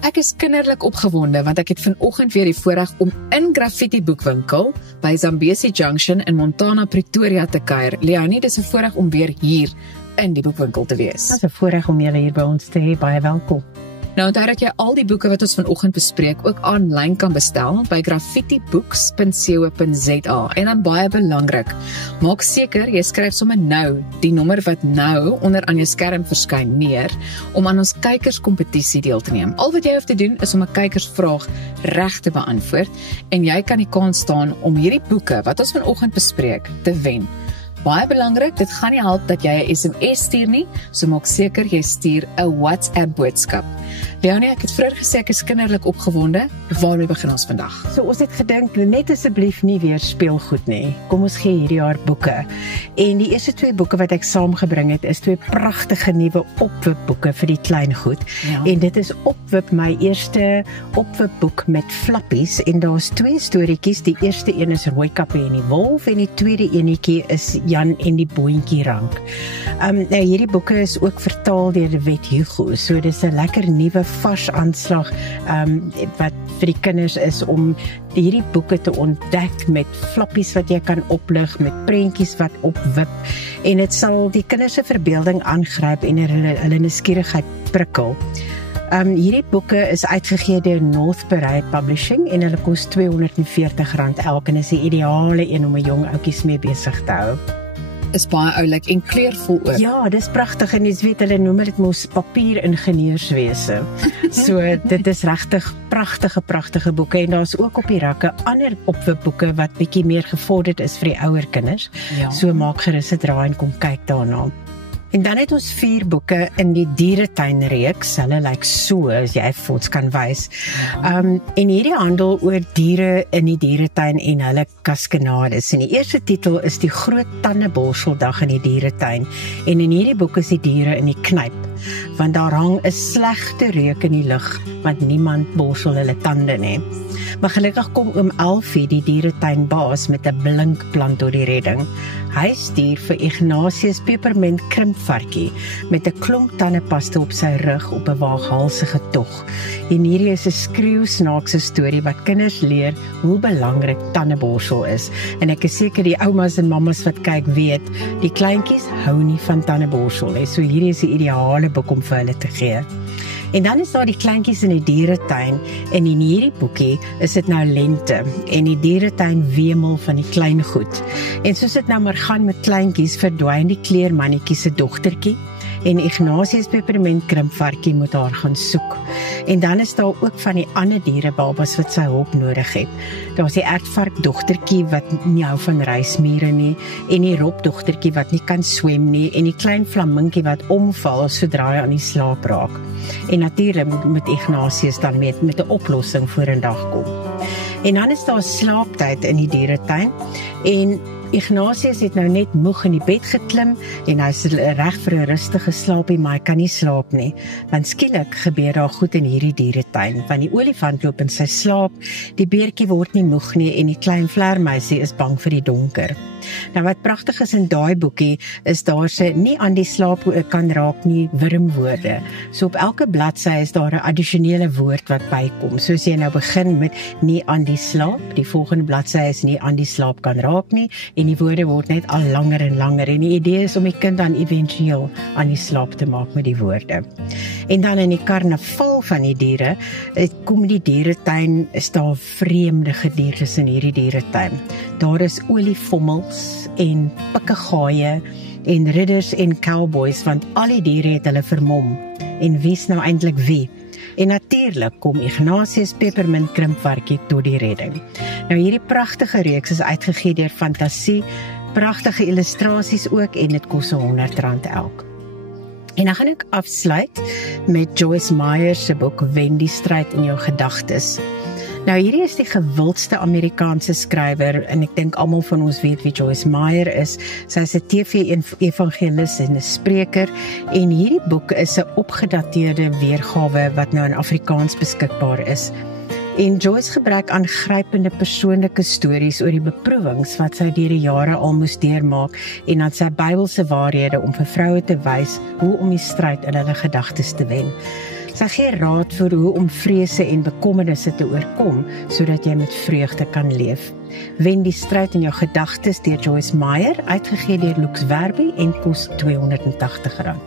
Ek is kinderlik opgewonde want ek het vanoggend weer die voorreg om in Graffiti Boekwinkel by Zambesi Junction in Montana, Pretoria te kuier. Leonie, dis 'n voorreg om weer hier in die boekwinkel te wees. Dit is 'n voorreg om julle hier by ons te hê. Baie welkom. Nou onthou dat jy al die boeke wat ons vanoggend bespreek ook aanlyn kan bestel by graffitibooks.co.za. En dan baie belangrik, maak seker jy skryf sommer nou die nommer wat nou onder aan jou skerm verskyn neer om aan ons kykerskompetisie deel te neem. Al wat jy hoef te doen is om 'n kykersvraag reg te beantwoord en jy kan die kans staan om hierdie boeke wat ons vanoggend bespreek te wen. Baie belangrik, dit gaan nie help dat jy 'n SMS stuur nie, so maak seker jy stuur 'n WhatsApp boodskap. Leonie, ek het vroeër gesê ek is kinderlik opgewonde. Waarmee begin ons vandag? So ons het gedink, net asseblief nie weer speelgoed nie. Kom ons gee hierdie jaar boeke. En die eerste 2 boeke wat ek saamgebring het, is 2 pragtige nuwe opwipboeke vir die klein goed. Ja. En dit is Opwip, my eerste opwipboek met flappies. En daar's 2 storieetjies. Die eerste een is Rooikappie en die Wolf en die tweede enetjie is Jan en die Boontjie Rank. Nou hierdie boeke is ook vertaal deur Wet Hugo. So dis 'n lekker nuwe vars aanslag wat vir die kinders is om hierdie boeke te ontdek met flappies wat jy kan oplig, met prentjies wat opwip en dit sal die kinders se verbeelding aangryp en hulle nuuskierigheid prikkel. Hierdie boeke is uitgegee deur North Parade Publishing en hulle kos R240 elk en is die ideale een om 'n jong ouetjies mee besig te hou. Is baie oulik en kleurvol ook. Ja, dis pragtig en jy weet hulle noem dit mos papieringenieurswese. So dit is regtig pragtige boeke en daar's ook op die rakke ander opwipboeke wat bietjie meer gevorderd is vir die ouer kinders. Ja. So maak gerus 'n draai en kom kyk daarna. En dan het ons 4 boeke in die dieretuinreeks. Hulle lyk so as jy vir ons kan wys. En hierdie handel oor diere in die dieretuin en hulle kaskenades. En die eerste titel is Die Groot Tandeborseldag in die dieretuin. En in hierdie boek is die diere in die knyp, want daar hang 'n slegte reuk in die lug, want niemand borsel hulle tande nie. Maar gelukkig kom oom Elfie, die dieretuinbaas, met 'n blink plan tot die redding. Hy stuur vir Ignatius pepermint krimpvarkie met 'n klomp tandepasta op sy rug op 'n waaghalsige tog. En hierdie is 'n skreeusnaakse storie wat kinders leer hoe belangrik tandeborsel is. En ek is seker die oumas en mammas wat kyk weet, die kleintjies hou nie van tandeborsel nie. So hierdie is die ideale boek om vir hulle te gee. En dan is daar die kleintjies in die dieretuin en in hierdie boekie is dit nou lente en die dieretuin wemel van die klein goed. En soos dit nou maar gaan met kleintjies, verdwyn die kleermannetjie se dogtertjie en Ignatius pepermint krimpvarkie moet haar gaan soek. En dan is daar ook van die ander dierebabas wat sy hulp nodig het. Daar's die ertvark dogtertjie wat nie hou van reismure nie en die rob dogtertjie wat nie kan swem nie en die klein flaminkie wat omval sodra hy aan die slaap raak. En natuurlik moet Ignatius dan met 'n oplossing vorendag kom. En dan is daar slaaptyd in die dieretuin en Ignatius het nou net moeg in die bed geklim en hy is reg vir 'n rustige slaapie, maar hy kan nie slaap nie. Want skielik gebeur daar goed in hierdie dieretuin, want die olifant loop in sy slaap, die beertjie word nie moeg nie en die klein vlermuisie is bang vir die donker. Nou wat pragtig is in daai boekie is daar se nie aan die slaap kan raak nie wurmwoorde. So op elke bladsy is daar 'n addisionele woord wat bykom. So as jy nou begin met nie aan die slaap, die volgende bladsy is nie aan die slaap kan raak nie en die woorde word net al langer en langer en die idee is om die kind dan éventueel aan die slaap te maak met die woorde. En dan in die karnaval van die diere, kom die dieretuin, is daar vreemde gediertes in hierdie dieretuin. Daar is oliefommels en pikkegaaie en ridders en cowboys, want al die diere het hulle vermom. En wie's nou eintlik wie? En natuurlik kom Ignatius pepermint krimpvarkie tot die redding. Nou hierdie pragtige reeks is uitgegee deur Fantasie, pragtige illustrasies ook en dit kos R100 elk. En dan gaan ek afsluit met Joyce Meyer se boek Wen die stryd in jou gedagtes. Nou hierdie is die gewildste Amerikaanse skrywer en ek dink almal van ons weet wie Joyce Meyer is. Sy is 'n TV-evangelis en 'n spreker en hierdie boek is 'n opgedateerde weergawe wat nou in Afrikaans beskikbaar is. En Joyce gebruik aangrypende persoonlike stories oor die beproewings wat sy deur die jare al moes deurmaak en dan sy Bybelse waarhede om vir vroue te wys hoe om die stryd in hulle gedagtes te wen. Sy gee raad vir hoe om vrese en bekommernisse te oorkom, sodat jy met vreugde kan leef. Wen die stryd in jou gedagtes deur Joyce Meyer, uitgegee deur Lux Verbi en kos R280.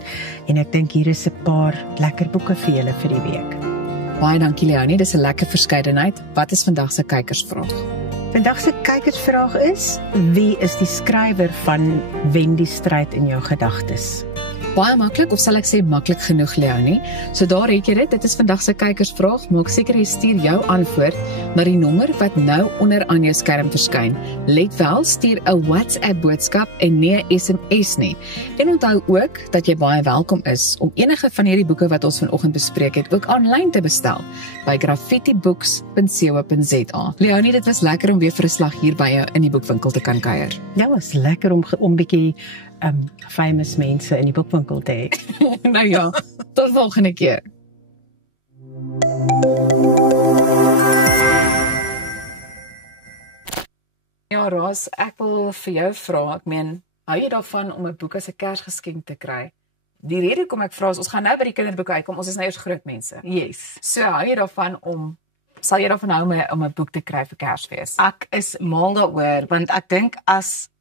En ek dink hier is 'n paar lekker boeke vir julle vir die week. Baie dankie Leonie, dis 'n lekker verskeidenheid. Wat is vandag se kykersvraag? Vandag se kykersvraag is: wie is die skrywer van Wen die stryd in jou gedagtes? Baie maklik, of sal ek sê maklik genoeg Leonie. So daar het jy dit, dit is vandag se kykersvraag. Maak seker jy stuur jou antwoord na die nommer wat nou onder aan jou skerm verskyn. Let wel, stuur 'n WhatsApp boodskap en nie 'n SMS nie. En onthou ook dat jy baie welkom is om enige van hierdie boeke wat ons vanoggend bespreek het ook aanlyn te bestel by graffitibooks.co.za. Leonie, dit was lekker om weer vir 'n slag hier by jou in die boekwinkel te kan kuier. Ja, is lekker om bietjie famous mense in die boekwinkel te hê. Nou ja, tot volgende keer. Ja, Ros, ek wil vir jou vra, ek meen, hou jy daarvan om 'n boek as 'n Kersgeskenk te kry? Die rede hoekom ek vra is, ons gaan nou by die kinderboeke uitkom, ons is nou eers groot mense. Yes. So, sal jy daarvan hou om 'n boek te kry vir Kersfees? Ek is mal daaroor, want ek dink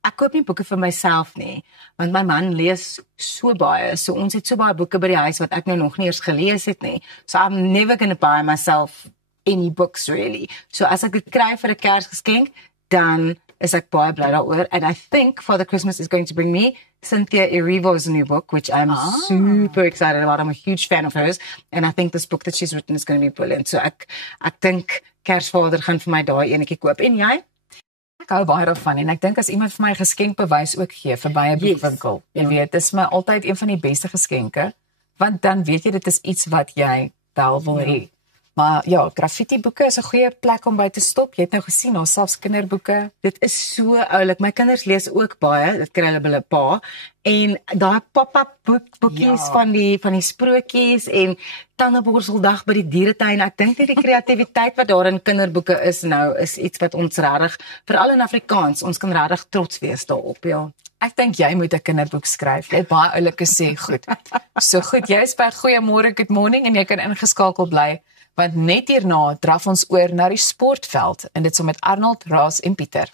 ek koop nie boeke vir myself nie, want my man lees so baie, so ons het so baie boeke by die huis wat ek nou nog nie eers gelees het nie. So I'm never going to buy myself any books really. So as ek dit kry vir 'n Kersgeskenk, dan is ek baie bly daaroor. And I think Father Christmas is going to bring me Cynthia Erivo's new book, which I'm super excited about. I'm a huge fan of hers, and I think this book that she's written is going to be brilliant. So ek dink Kersvader gaan vir my daai enetjie koop. En jy? Ek hou baie daarvan en ek dink as iemand vir my 'n geskenkbewys ook gee vir by 'n boekwinkel. Jy weet, dit is my altyd een van die beste geskenke, want dan weet jy dit is iets wat jy wel wil hê. Maar ja, graffitiboeke is 'n goeie plek om by te stop. Jy het nou gesien, daar's selfs kinderboeke. Dit is so oulik. My kinders lees ook baie. Dit kry hulle by hulle pa. En daai pop-up boekies van die sprokies en Tandeborseldag by die dieretuin. Ek dink net die kreatiwiteit wat daar in kinderboeke is nou is iets wat ons regtig, veral in Afrikaans, ons kan regtig trots wees daarop, ja. Ek dink jy moet 'n kinderboek skryf. Jy het baie oulike sê goed. So goed, jy is by Goeiemôre, Good Morning en jy kan ingeskakel bly. Want net hierna draf ons oor na die sportveld en dit is met Arnold, Raas en Pieter.